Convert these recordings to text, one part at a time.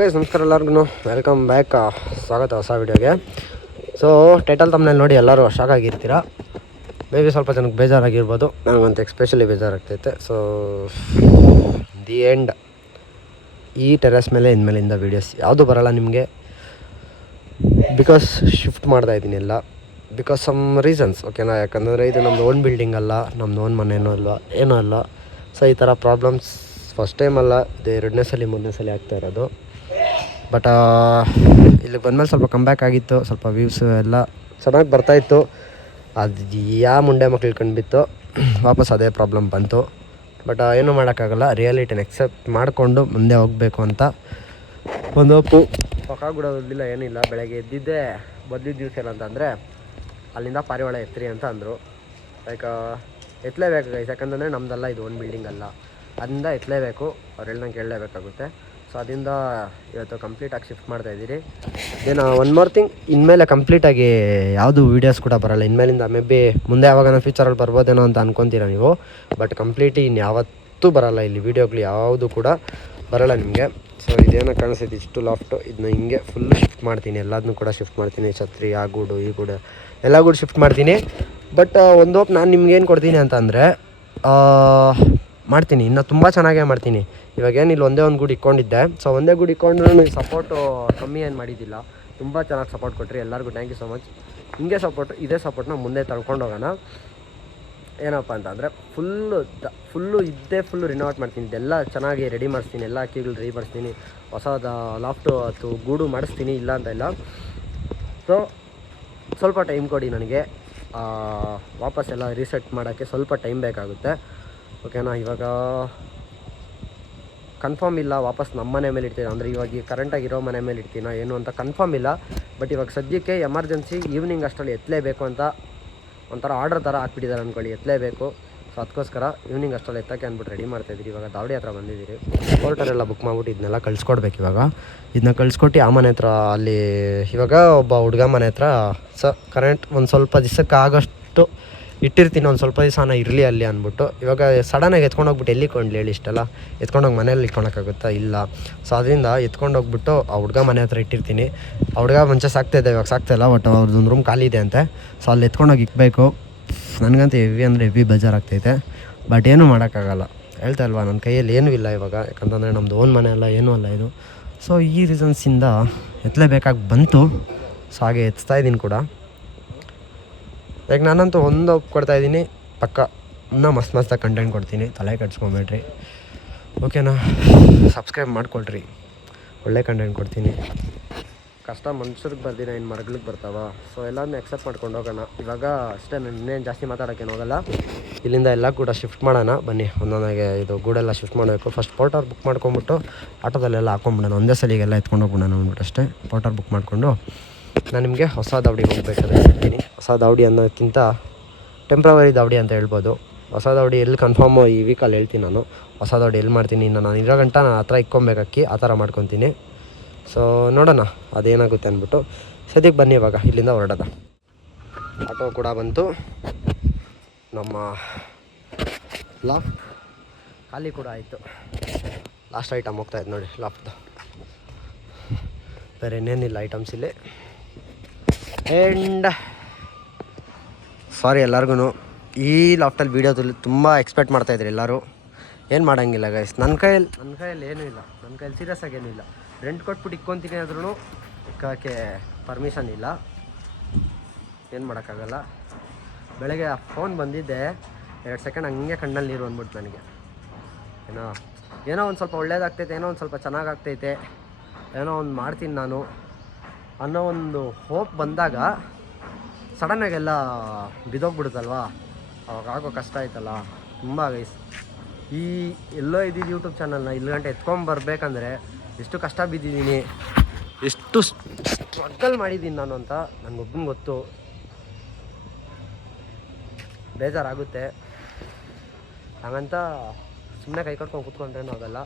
Guys ನಮಸ್ಕಾರ ಎಲ್ಲರಿಗೂ welcome back, ಸ್ವಾಗತ ಹೊಸ ವಿಡಿಯೋಗೆ. ಸೊ ಟೈಟಲ್ ತಮ್ಮನೇಲಿ ನೋಡಿ ಎಲ್ಲರೂ ಶಾಕ್ ಆಗಿರ್ತೀರ. ಮೇ ಬಿ ಸ್ವಲ್ಪ ಜನಕ್ಕೆ ಬೇಜಾರಾಗಿರ್ಬೋದು, ನನಗಂತ ಎಕ್ಸ್ಪೆಷಲಿ ಬೇಜಾರಾಗ್ತೈತೆ. ಸೊ ದಿ ಎಂಡ್, ಈ ಟೆರೆಸ್ ಮೇಲೆ ಇನ್ಮೇಲಿಂದ ವೀಡಿಯೋಸ್ ಯಾವುದು ಬರೋಲ್ಲ ನಿಮಗೆ. ಬಿಕಾಸ್ ಶಿಫ್ಟ್ ಮಾಡ್ತಾಯಿದ್ದೀನಿ ಎಲ್ಲ, ಬಿಕಾಸ್ ಸಮ್ ರೀಸನ್ಸ್, ಓಕೆನಾ. ಯಾಕಂದರೆ ಇದು ನಮ್ಮದು ಓನ್ ಬಿಲ್ಡಿಂಗ್ ಅಲ್ಲ, ನಮ್ಮದು ಓನ್ ಮನೇನೂ ಅಲ್ಲ, ಏನೂ ಅಲ್ಲ. ಸೊ ಈ ಥರ ಪ್ರಾಬ್ಲಮ್ಸ್ ಫಸ್ಟ್ ಟೈಮ್ ಅಲ್ಲ, ಇದು ಎರಡನೇ ಸಲ ಮೂರನೇ ಸಲ ಆಗ್ತಾ ಇರೋದು. ಬಟ್ ಇಲ್ಲಿಗೆ ಬಂದಮೇಲೆ ಸ್ವಲ್ಪ ಕಮ್ಬ್ಯಾಕ್ ಆಗಿತ್ತು, ಸ್ವಲ್ಪ ವ್ಯೂಸ್ ಎಲ್ಲ ಚೆನ್ನಾಗಿ ಬರ್ತಾಯಿತ್ತು. ಅದು ಯಾವ ಮುಂಡೆ ಮಕ್ಳು ಕಂಡುಬಿತ್ತು, ವಾಪಸ್ ಅದೇ ಪ್ರಾಬ್ಲಮ್ ಬಂತು. ಬಟ್ ಏನೂ ಮಾಡೋಕ್ಕಾಗಲ್ಲ, ರಿಯಾಲಿಟಿನ ಎಕ್ಸೆಪ್ಟ್ ಮಾಡಿಕೊಂಡು ಮುಂದೆ ಹೋಗಬೇಕು ಅಂತ ಒಂದು ಒಪ್ಪು. ಪಕ್ಕ ಬಿಡೋದಿಲ್ಲ, ಏನಿಲ್ಲ. ಬೆಳಗ್ಗೆ ಎದ್ದಿದ್ದೆ ಬದಲಿದ್ದ ದಿವಸ ಇಲ್ಲ ಅಂತಂದರೆ ಅಲ್ಲಿಂದ ಪಾರಿವಾಳ ಎತ್ತರಿ ಅಂತ ಅಂದರು. ಲೈಕ್ ಎತ್ತಲೇಬೇಕು ಗೈಸ್, ಯಾಕಂತಂದರೆ ನಮ್ಮದಲ್ಲ, ಇದು ಒಂದು ಬಿಲ್ಡಿಂಗ್ ಅಲ್ಲ, ಅದರಿಂದ ಎತ್ತಲೇಬೇಕು, ಅವ್ರು ಹೇಳ್ದಂಗೆ ಕೇಳಲೇಬೇಕಾಗುತ್ತೆ. ಸೊ ಅದರಿಂದ ಇವತ್ತು ಕಂಪ್ಲೀಟಾಗಿ ಶಿಫ್ಟ್ ಮಾಡ್ತಾಯಿದ್ದೀರಿ. ಏನು ಒನ್ ಮೋರ್ ಥಿಂಗ್, ಇನ್ಮೇಲೆ ಕಂಪ್ಲೀಟಾಗಿ ಯಾವುದು ವೀಡಿಯೋಸ್ ಕೂಡ ಬರೋಲ್ಲ ಇನ್ಮೇಲಿಂದ. ಮೇ ಬಿ ಮುಂದೆ ಯಾವಾಗ ಫ್ಯೂಚರಲ್ಲಿ ಬರ್ಬೋದೇನೋ ಅಂತ ಅನ್ಕೊತೀರ ನೀವು, ಬಟ್ ಕಂಪ್ಲೀಟ್ಲಿ ಇನ್ಯಾವತ್ತೂ ಬರೋಲ್ಲ ಇಲ್ಲಿ ವೀಡಿಯೋಗಳು ಯಾವುದು ಕೂಡ ಬರೋಲ್ಲ ನಿಮಗೆ. ಸೊ ಇದೇನೋ ಕಾಣಿಸ್ತೈತಿ ಇಷ್ಟು ಲಾಫ್ಟು, ಇದನ್ನ ಹಿಂಗೆ ಫುಲ್ಲು ಶಿಫ್ಟ್ ಮಾಡ್ತೀನಿ, ಎಲ್ಲದನ್ನೂ ಕೂಡ ಶಿಫ್ಟ್ ಮಾಡ್ತೀನಿ. ಛತ್ರಿ, ಆ ಗೂಡು ಈ ಗೂಡು ಎಲ್ಲ ಗೂಡು ಶಿಫ್ಟ್ ಮಾಡ್ತೀನಿ. ಬಟ್ ಒಂದು ಹೋಪ್ ನಾನು ನಿಮ್ಗೇನು ಕೊಡ್ತೀನಿ ಅಂತ ಅಂದರೆ, ಮಾಡ್ತೀನಿ, ಇನ್ನೂ ತುಂಬ ಚೆನ್ನಾಗೇ ಮಾಡ್ತೀನಿ. ಇವಾಗೇನು ಇಲ್ಲಿ ಒಂದೇ ಒಂದು ಗೂಡು ಇಟ್ಕೊಂಡಿದ್ದೆ. ಸೊ ಒಂದೇ ಗೂಡು ಇಟ್ಕೊಂಡ್ರೂ ಸಪೋರ್ಟು ಕಮ್ಮಿ ಏನು ಮಾಡಿದ್ದಿಲ್ಲ, ತುಂಬ ಚೆನ್ನಾಗಿ ಸಪೋರ್ಟ್ ಕೊಟ್ಟರಿ ಎಲ್ಲರಿಗೂ. Thank you so much. ಹಿಂಗೆ ಸಪೋರ್ಟು, ಇದೇ ಸಪೋರ್ಟ್ನ ಮುಂದೆ ತಳ್ಕೊಂಡು ಹೋಗೋಣ. ಏನಪ್ಪ ಅಂತಂದರೆ ಫುಲ್ಲು ರಿನೋವೇಟ್ ಮಾಡ್ತೀನಿ, ಇದೆಲ್ಲ ಚೆನ್ನಾಗಿ ರೆಡಿ ಮಾಡಿಸ್ತೀನಿ, ಎಲ್ಲ ಕೀಗಳು ರೆಡಿ ಮಾಡಿಸ್ತೀನಿ, ಹೊಸದ ಲಾಫ್ಟು ಅಥವಾ ಗೂಡು ಮಾಡಿಸ್ತೀನಿ, ಇಲ್ಲ ಅಂತ ಇಲ್ಲ. ಸೊ ಸ್ವಲ್ಪ ಟೈಮ್ ಕೊಡಿ ನನಗೆ, ವಾಪಸ್ ಎಲ್ಲ ರೀಸೆಟ್ ಮಾಡೋಕ್ಕೆ ಸ್ವಲ್ಪ ಟೈಮ್ ಬೇಕಾಗುತ್ತೆ, ಓಕೆನಾ. ಇವಾಗ ಕನ್ಫರ್ಮ್ ಇಲ್ಲ ವಾಪಸ್ ನಮ್ಮ ಮನೆ ಮೇಲೆ ಇಡ್ತೀನಿ, ಅಂದರೆ ಇವಾಗ ಕರೆಂಟಾಗಿರೋ ಮನೆ ಮೇಲೆ ಇಡ್ತೀನೋ ಏನು ಅಂತ ಕನ್ಫರ್ಮ್ ಇಲ್ಲ. ಬಟ್ ಇವಾಗ ಸದ್ಯಕ್ಕೆ ಎಮರ್ಜೆನ್ಸಿ ಈವ್ನಿಂಗ್ ಅಷ್ಟರಲ್ಲಿ ಎತ್ತಲೇಬೇಕು ಅಂತ ಒಂಥರ ಆರ್ಡರ್ ಥರ ಹಾಕ್ಬಿಟ್ಟಿದ್ದಾರೆ ಅಂದ್ಕೊಳ್ಳಿ, ಎತ್ತಲೇಬೇಕು. ಸೊ ಅದಕ್ಕೋಸ್ಕರ ಈವ್ನಿಂಗ್ ಅಷ್ಟರಲ್ಲಿ ಎತ್ತಕ್ಕೆ ಅಂದ್ಬಿಟ್ಟು ರೆಡಿ ಮಾಡ್ತಾಯಿದ್ದೀರಿ. ಇವಾಗ ದಾವಡಿ ಹತ್ರ ಬಂದಿದ್ದೀರಿ, ಪೋರ್ಟರೆಲ್ಲ ಬುಕ್ ಮಾಡ್ಬಿಟ್ಟು ಇದನ್ನೆಲ್ಲ ಕಳಿಸ್ಕೊಡ್ಬೇಕು. ಇವಾಗ ಇದನ್ನ ಕಳಿಸ್ಕೊಟ್ಟು ಆ ಮನೆ ಹತ್ರ, ಅಲ್ಲಿ ಇವಾಗ ಒಬ್ಬ ಹುಡುಗ ಮನೆ ಹತ್ರ ಕರೆಂಟ್ ಒಂದು ಸ್ವಲ್ಪ ದಿವಸಕ್ಕೆ ಆಗೋಷ್ಟು ಇಟ್ಟಿರ್ತೀನಿ, ಒಂದು ಸ್ವಲ್ಪ ದಿವಸನ ಇರಲಿ ಅಲ್ಲಿ ಅಂದ್ಬಿಟ್ಟು. ಇವಾಗ ಸಡನ್ನಾಗಿ ಎತ್ಕೊಂಡೋಗ್ಬಿಟ್ಟು ಎಲ್ಲಿ ಕೊಂಡ್ಲಿ ಹೇಳಿ, ಇಷ್ಟೆಲ್ಲ ಎತ್ಕೊಂಡೋಗಿ ಮನೇಲಿ ಇಟ್ಕೊಳಕ್ಕಾಗುತ್ತಾ, ಇಲ್ಲ. ಸೊ ಅದರಿಂದ ಎತ್ಕೊಂಡೋಗ್ಬಿಟ್ಟು ಆ ಹುಡುಗ ಮನೆ ಹತ್ರ ಇಟ್ಟಿರ್ತೀನಿ. ಆ ಹುಡುಗ ಮುಂಚೆ ಸಾಕ್ತಾಯಿದ್ದೆ, ಇವಾಗ ಸಾಕ್ತಾಯಿಲ್ಲ, ಬಟ್ ಅವ್ರದ್ದೊಂದು ರೂಮ್ ಖಾಲಿ ಇದೆ ಅಂತೆ. ಸೊ ಅಲ್ಲಿ ಎತ್ಕೊಂಡೋಗಿ ಇಕ್ಬೇಕು. ನನಗಂತೂ ಹೆವಿ ಅಂದರೆ ಹೆವಿ ಬೇಜಾರಾಗ್ತೈತೆ, ಬಟ್ ಏನೂ ಮಾಡೋಕ್ಕಾಗಲ್ಲ. ಹೇಳ್ತಾ ಇಲ್ವಾ, ನನ್ನ ಕೈಯಲ್ಲಿ ಏನೂ ಇಲ್ಲ ಇವಾಗ, ಯಾಕಂತಂದರೆ ನಮ್ಮದು ಓನ್ ಮನೆ ಅಲ್ಲ, ಏನೂ ಅಲ್ಲ ಇದು. ಸೊ ಈ ರೀಸನ್ಸಿಂದ ಎತ್ತಲೇಬೇಕಾಗಿ ಬಂತು. ಸೊ ಹಾಗೆ ಎತ್ಸ್ತಾಯಿದ್ದೀನಿ ಕೂಡ. ಲೈಕ್ ನಾನಂತೂ ಒಂದು ಒಪ್ಕೊಡ್ತಾಯಿದ್ದೀನಿ, ಪಕ್ಕ ಇನ್ನೂ ಮಸ್ತಾಗಿ ಕಂಟೆಂಟ್ ಕೊಡ್ತೀನಿ, ತಲೆ ಕೆಡ್ಸ್ಕೊಂಬೇಡ್ರಿ, ಓಕೆನಾ. ಸಬ್ಸ್ಕ್ರೈಬ್ ಮಾಡ್ಕೊಳ್ರಿ, ಒಳ್ಳೆ ಕಂಟೆಂಟ್ ಕೊಡ್ತೀನಿ. ಕಷ್ಟ ಮನುಷ್ಯರಿಗೆ ಬರ್ದಿನ ಇನ್ನು ಮರಗಳಿಗೆ ಬರ್ತಾವ. ಸೊ ಎಲ್ಲದನ್ನೂ ಎಕ್ಸೆಪ್ಟ್ ಮಾಡ್ಕೊಂಡು ಹೋಗೋಣ. ಇವಾಗ ಅಷ್ಟೇ, ನಾನು ಇನ್ನೇನು ಜಾಸ್ತಿ ಮಾತಾಡೋಕ್ಕೇನು ಹೋಗಲ್ಲ. ಇಲ್ಲಿಂದ ಎಲ್ಲ ಕೂಡ ಶಿಫ್ಟ್ ಮಾಡೋಣ ಬನ್ನಿ, ಒಂದೊಂದಾಗೆ. ಇದು ಗೂಡೆಲ್ಲ ಶಿಫ್ಟ್ ಮಾಡಬೇಕು. ಫಸ್ಟ್ ಪೋರ್ಟರ್ ಬುಕ್ ಮಾಡ್ಕೊಂಬಿಟ್ಟು ಆಟೋದಲ್ಲೆಲ್ಲ ಹಾಕೊಂಬಿಡೋಣ, ಒಂದೇ ಸಲಿಗೆಲ್ಲ ಎತ್ಕೊಂಡು ಹೋಗ್ಬಿಡೋಣ ಅಂದ್ಬಿಟ್ಟು ಅಷ್ಟೇ. ಪೋರ್ಟರ್ ಬುಕ್ ಮಾಡಿಕೊಂಡು ನಾನು ನಿಮಗೆ ಹೊಸ ದಾವಡಿಗೆ ಹೋಗ್ಬೇಕಾದ್ರೆ ಹೇಳ್ತೀನಿ. ಹೊಸ ದಾವಡಿ ಅನ್ನೋದಕ್ಕಿಂತ ಟೆಂಪ್ರವರಿ ದಾವಡಿ ಅಂತ ಹೇಳ್ಬೋದು. ಹೊಸ ದಾವಡಿ ಎಲ್ಲಿ ಕನ್ಫರ್ಮು ಈ ವೀಕಲ್ಲಿ ಹೇಳ್ತೀನಿ ನಾನು. ಹೊಸ ದಾವಡಿ ಎಲ್ಲಿ ಮಾಡ್ತೀನಿ, ನಾನು ಇರೋ ಗಂಟ ನಾನು ಆ ಥರ ಇಕ್ಕೊಬೇಕಕ್ಕಿ, ಆ ಥರ ಮಾಡ್ಕೊತೀನಿ. ಸೊ ನೋಡೋಣ ಅದೇನಾಗುತ್ತೆ ಅಂದ್ಬಿಟ್ಟು. ಸದ್ಯಕ್ಕೆ ಬನ್ನಿ ಇವಾಗ ಇಲ್ಲಿಂದ ಹೊರಡೋದ. ಆಟೋ ಕೂಡ ಬಂತು, ನಮ್ಮ ಲಾಫ್ಟ್ ಖಾಲಿ ಕೂಡ ಆಯಿತು. ಲಾಸ್ಟ್ ಐಟಮ್ ಹೋಗ್ತಾಯಿದ್ದು ನೋಡಿ, ಲಾಫ್ಟ್ದು. ಬೇರೆ ಇನ್ನೇನಿಲ್ಲ ಐಟಮ್ಸ್ ಇಲ್ಲಿ. ಆ್ಯಂಡ್ ಸಾರಿ ಎಲ್ಲರಿಗೂ, ಈ ಲಾಫ್ಟಲ್ಲಿ ವೀಡಿಯೋದಲ್ಲಿ ತುಂಬ ಎಕ್ಸ್ಪೆಕ್ಟ್ ಮಾಡ್ತಾಯಿದ್ರಿ ಎಲ್ಲರೂ. ಏನು ಮಾಡೋಂಗಿಲ್ಲ ಗೈಸ್, ನನ್ನ ಕೈಯಲ್ಲಿ ಏನೂ ಇಲ್ಲ, ನನ್ನ ಕೈಯಲ್ಲಿ ಸೀರಿಯಸ್ ಆಗಿ ಏನೂ ಇಲ್ಲ. ರೆಂಟ್ ಕೊಟ್ಬಿಟ್ಟು ಇಕ್ಕೊತೀನಿ ಆದ್ರೂ ಇಕ್ಕೋಕ್ಕೆ ಪರ್ಮಿಷನ್ ಇಲ್ಲ, ಏನು ಮಾಡೋಕ್ಕಾಗಲ್ಲ. ಬೆಳಗ್ಗೆ ಆ ಫೋನ್ ಬಂದಿದ್ದೆ, 2 ಸೆಕೆಂಡ್ ಹಂಗೆ ಕಣ್ಣಲ್ಲಿ ನೀರು ಅಂದ್ಬಿಟ್ಟು ನನಗೆ. ಏನೋ ಒಂದು ಸ್ವಲ್ಪ ಒಳ್ಳೇದಾಗ್ತೈತೆ, ಏನೋ ಒಂದು ಸ್ವಲ್ಪ ಚೆನ್ನಾಗಾಗ್ತೈತೆ, ಏನೋ ಒಂದು ಮಾಡ್ತೀನಿ ನಾನು ಅನ್ನೋ ಒಂದು ಹೋಪ್ ಬಂದಾಗ ಸಡನ್ನಾಗೆಲ್ಲ ಬಿದ್ದೋಗ್ಬಿಡುತ್ತಲ್ವ, ಅವಾಗ ಆಗೋ ಕಷ್ಟ ಆಯ್ತಲ್ಲ ತುಂಬ ಗೈಸ್. ಈ ಎಲ್ಲೋ ಇದ್ದಿದ್ದು ಯೂಟ್ಯೂಬ್ ಚಾನಲ್ನ ಇಲ್ಲಿ ಗಂಟೆ ಎತ್ಕೊಂಬರ್ಬೇಕಂದ್ರೆ ಎಷ್ಟು ಕಷ್ಟ ಬಿದ್ದಿದ್ದೀನಿ, ಎಷ್ಟು ಸ್ಟ್ರಗಲ್ ಮಾಡಿದ್ದೀನಿ ನಾನು ಅಂತ ನನಗೊಬ್ಬನಿಗೆ ಗೊತ್ತು. ಬೇಜಾರಾಗುತ್ತೆ, ಹಾಗಂತ ಸುಮ್ಮನೆ ಕೈ ಕಟ್ಕೊಂಡು ಕೂತ್ಕೊಂಡ್ರೇನೂ ಆಗಲ್ಲ.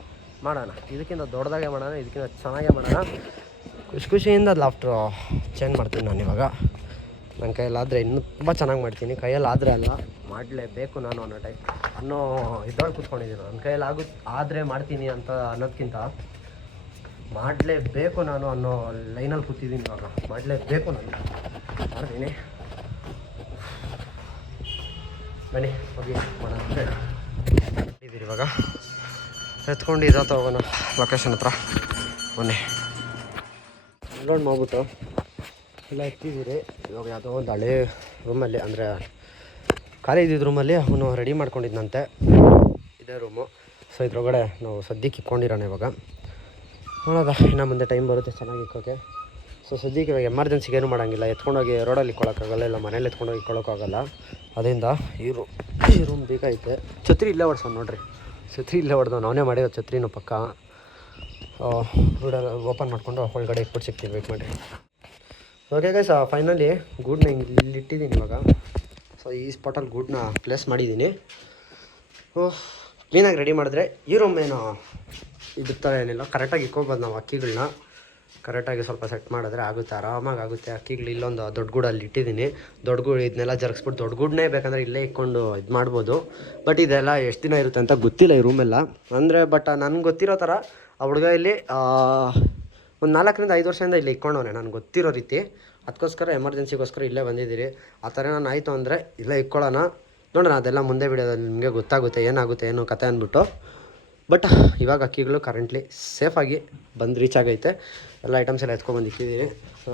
ಮಾಡೋಣ, ಇದಕ್ಕಿಂತ ದೊಡ್ಡದಾಗೆ ಮಾಡೋಣ, ಇದಕ್ಕಿಂತ ಚೆನ್ನಾಗೇ ಮಾಡೋಣ. ಖುಷಿಯಿಂದ ಲಾಫ್ಟ್ರು ಚೇಂಜ್ ಮಾಡ್ತೀನಿ ನಾನು ಇವಾಗ. ನನ್ನ ಕೈಯಲ್ಲಾದರೆ ಇನ್ನೂ ತುಂಬ ಚೆನ್ನಾಗಿ ಮಾಡ್ತೀನಿ, ಕೈಯಲ್ಲಾದರೆ ಅಲ್ಲ ಮಾಡಲೇಬೇಕು ನಾನು ಅನ್ನೋ ಇದ್ರೊಳಗೆ ಕೂತ್ಕೊಂಡಿದ್ದೀನಿ. ನನ್ನ ಕೈಯಲ್ಲಿ ಆದರೆ ಮಾಡ್ತೀನಿ ಅಂತ ಅನ್ನೋದಕ್ಕಿಂತ ಮಾಡಲೇಬೇಕು ನಾನು ಅನ್ನೋ ಲೈನಲ್ಲಿ ಕೂತಿದ್ದೀನಿ ಇವಾಗ. ಮಾಡಲೇಬೇಕು ನಾನು, ಮಾಡ್ತೀನಿ. ಬನ್ನಿ ಹೋಗಿ ಮಾಡೋಣ. ಇದ್ದೀರಿ ಇವಾಗ ಎತ್ಕೊಂಡು ಇದಾತ ಹೋಗೋಣ ಲೊಕೇಶನ್ ಹತ್ರ. ಬನ್ನಿ ಅನ್ಲೋಡ್ ಮಾಡ್ಬಿಟ್ಟು ಎಲ್ಲ ಎತ್ತಿದ್ದೀರಿ. ಇವಾಗ ಯಾವುದೋ ಒಂದು ಹಳೆ ರೂಮಲ್ಲಿ, ಅಂದರೆ ಖಾಲಿ ಇದ್ದಿದ್ದು ರೂಮಲ್ಲಿ ಅವನು ರೆಡಿ ಮಾಡ್ಕೊಂಡಿದ್ದಂತೆ. ಇದೇ ರೂಮು. ಸೊ ಇದ್ರೊಳಗಡೆ ನಾವು ಸದ್ಯಕ್ಕೆ ಇಕ್ಕೊಂಡಿರೋಣ. ಇವಾಗ ನೋಡೋದ ಇನ್ನು ಮುಂದೆ ಟೈಮ್ ಬರುತ್ತೆ ಚೆನ್ನಾಗಿ ಇಕ್ಕೋಕ್ಕೆ. ಸೊ ಸದ್ಯಕ್ಕೆ ಇವಾಗ ಎಮರ್ಜೆನ್ಸಿಗೆ ಏನೂ ಮಾಡೋಂಗಿಲ್ಲ. ಎತ್ಕೊಂಡೋಗಿ ರೋಡಲ್ಲಿ ಇಕ್ಕೊಳ್ಳೋಕ್ಕಾಗಲ್ಲ, ಇಲ್ಲ ಮನೇಲಿ ಎತ್ಕೊಂಡೋಗಿ ಇಕ್ಕೊಳ್ಳೋಕ್ಕಾಗಲ್ಲ. ಅದರಿಂದ ಈ ರೂಮ್ ಬೇಕಾಯ್ತೆ. ಛತ್ರಿ ಇಲ್ಲೇ ಹೊಡ್ಸೋನು ನೋಡ್ರಿ, ಛತ್ರಿ ಇಲ್ಲೇ ಹೊಡೆದವನು ಅವನೇ ಮಾಡಿರೋ ಛತ್ರಿನೂ ಪಕ್ಕ. ರೋಡಲ್ಲಿ ಓಪನ್ ಮಾಡಿಕೊಂಡು ಒಳಗಡೆ ಇಟ್ಬಿಟ್ಟು ಸಿಗ್ತೀವಿ. ವೇಟ್ ಮಾಡಿರಿ. ಓಕೆ ಗೈಸ್, ಫೈನಲಿ ಗೂಡನ್ನ ಇಲ್ಲಿ ಇಟ್ಟಿದ್ದೀನಿ ಇವಾಗ. ಸೊ ಈ ಸ್ಪಾಟಲ್ಲಿ ಗೂಡನ್ನ ಪ್ಲೇಸ್ ಮಾಡಿದ್ದೀನಿ. ಕ್ಲೀನಾಗಿ ರೆಡಿ ಮಾಡಿದ್ರೆ ಈ ರೂಮ್ ಏನೋ ಇದು ಥರ ಏನಿಲ್ಲ, ಕರೆಕ್ಟಾಗಿ ಇಕ್ಕೋಬೋದು ನಾವು. ಅಕ್ಕಿಗಳನ್ನ ಕರೆಕ್ಟಾಗಿ ಸ್ವಲ್ಪ ಸೆಟ್ ಮಾಡಿದ್ರೆ ಆಗುತ್ತೆ, ಆರಾಮಾಗಿ ಆಗುತ್ತೆ. ಅಕ್ಕಿಗಳು ಇಲ್ಲೊಂದು ದೊಡ್ಡ ಗೂಡಲ್ಲಿ ಇಟ್ಟಿದ್ದೀನಿ. ದೊಡ್ಡ ಗೂಡು ಇದನ್ನೆಲ್ಲ ಜರುಗಿಸ್ಬಿಟ್ಟು ದೊಡ್ಡ ಗೂಡನ್ನೇ ಬೇಕಂದರೆ ಇಲ್ಲೇ ಇಕ್ಕೊಂಡು ಇದು ಮಾಡ್ಬೋದು. ಬಟ್ ಇದೆಲ್ಲ ಎಷ್ಟು ದಿನ ಇರುತ್ತೆ ಅಂತ ಗೊತ್ತಿಲ್ಲ ಈ ರೂಮೆಲ್ಲ. ಅಂದರೆ ಬಟ್ ನನಗೆ ಗೊತ್ತಿರೋ ಥರ ಆ ಹುಡುಗ ಇಲ್ಲಿ ಒಂದು 4 ರಿಂದ 5 ವರ್ಷದಿಂದ ಇಲ್ಲಿ ಇಕ್ಕೊಂಡವನೆ ನನಗೆ ಗೊತ್ತಿರೋ ರೀತಿ. ಅದಕ್ಕೋಸ್ಕರ ಎಮರ್ಜೆನ್ಸಿಗೋಸ್ಕರ ಇಲ್ಲೇ ಬಂದಿದ್ದೀರಿ. ಆ ಥರ ನಾನು ಆಯಿತು ಅಂದರೆ ಇಲ್ಲೇ ಇಕ್ಕೊಳ್ಳೋಣ. ನೋಡೋಣ, ಅದೆಲ್ಲ ಮುಂದೆ ವಿಡಿಯೋದಲ್ಲಿ ನಿಮಗೆ ಗೊತ್ತಾಗುತ್ತೆ ಏನಾಗುತ್ತೆ ಏನು ಕತೆ ಅಂದ್ಬಿಟ್ಟು. ಬಟ್ ಇವಾಗ ಅಕ್ಕಿಗಳು ಕರೆಂಟ್ಲಿ ಸೇಫಾಗಿ ಬಂದು ರೀಚ್ ಆಗೈತೆ. ಎಲ್ಲ ಐಟಮ್ಸ್ ಎಲ್ಲ ಎತ್ಕೊಂಡ್ಬಂದು ಇಕ್ಕಿದ್ದೀರಿ. ಸೊ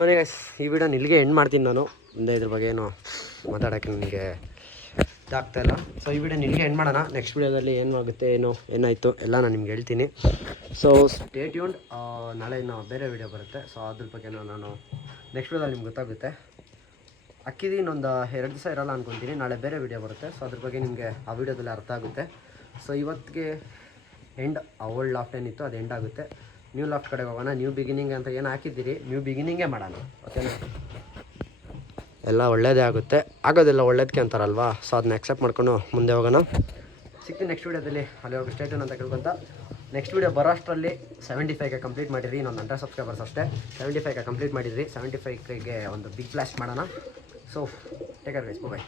ಮನೆ ಈ ವಿಡಿಯೋನ ಇಲ್ಲಿಗೆ ಎಂಡ್ ಮಾಡ್ತೀನಿ ನಾನು. ಮುಂದೆ ಇದ್ರ ಬಗ್ಗೆ ಏನು ಮಾತಾಡೋಕ್ಕೆ ನನಗೆ ಇದಾಗ್ತಾಯಿಲ್ಲ. ಸೊ ಈ ವಿಡಿಯೋನ ಇಲ್ಲಿಗೆ ಎಂಡ್ ಮಾಡೋಣ. ನೆಕ್ಸ್ಟ್ ವಿಡಿಯೋದಲ್ಲಿ ಏನಾಗುತ್ತೆ ಏನಾಯಿತು ಎಲ್ಲ ನಾನು ನಿಮ್ಗೆ ಹೇಳ್ತೀನಿ. So stay tuned. ನಾಳೆ ಇನ್ನು ಬೇರೆ ವಿಡಿಯೋ ಬರುತ್ತೆ. ಸೊ ಅದ್ರ ಬಗ್ಗೆ ನಾನು ನೆಕ್ಸ್ಟ್ ವಿಡಿಯೋದಲ್ಲಿ ನಿಮ್ಗೆ ಗೊತ್ತಾಗುತ್ತೆ. ಅಕ್ಕಿದು ಇನ್ನೊಂದು 2 ದಿವಸ ಇರೋಲ್ಲ ಅಂದ್ಕೊತೀನಿ. ನಾಳೆ ಬೇರೆ ವಿಡಿಯೋ ಬರುತ್ತೆ. ಸೊ ಅದ್ರ ಬಗ್ಗೆ ನಿಮಗೆ ಆ ವಿಡಿಯೋದಲ್ಲಿ ಅರ್ಥ ಆಗುತ್ತೆ. ಸೊ ಇವತ್ತಿಗೆ ಎಂಡ್. ಓಲ್ಡ್ ಲಾಫ್ಟ್ ಏನಿತ್ತು ಅದು ಎಂಡ್ ಆಗುತ್ತೆ. ನ್ಯೂ ಲಾಫ್ಟ್ ಕಡೆಗೆ ಹೋಗೋಣ. ನ್ಯೂ ಬಿಗಿನಿಂಗ್ ಅಂತ ಏನು ಹಾಕಿದ್ದೀರಿ, ನ್ಯೂ ಬಿಗಿನಿಂಗೇ ಮಾಡೋಣ. ಓಕೆನಾ? ಎಲ್ಲ ಒಳ್ಳೇದೇ ಆಗುತ್ತೆ. ಆಗೋದೆಲ್ಲ ಒಳ್ಳೇದಕ್ಕೆ ಅಂತಾರಲ್ವಾ. ಸೊ ಅದನ್ನ ಅಕ್ಸೆಪ್ಟ್ ಮಾಡ್ಕೊಂಡು ಮುಂದೆ ಹೋಗೋಣ. ಸಿಗ್ತೀನಿ ನೆಕ್ಸ್ಟ್ ವಿಡಿಯೋದಲ್ಲಿ. ಅಲ್ಲಿವರೆಗೂ ಸ್ಟೇ ಟ್ಯೂನ್ ಅಂತ ಕೇಳ್ಕೊಂತ ನೆಕ್ಸ್ಟ್ ವಿಡಿಯೋ ಬರೋ ಅಷ್ಟರಲ್ಲಿ 75ಗೆ ಕಂಪ್ಲೀಟ್ ಮಾಡಿರಿ. ಇನ್ನೊಂದು 100 ಸಬ್ಸ್ಕ್ರೈಬರ್ಸ್ ಅಷ್ಟೇ. 75ಗೆ ಕಂಪ್ಲೀಟ್ ಮಾಡಿದ್ರಿ. 75ಗೆ ಒಂದು ಬಿಗ್ ಫ್ಲಾಶ್ ಮಾಡೋಣ. So take care guys, by.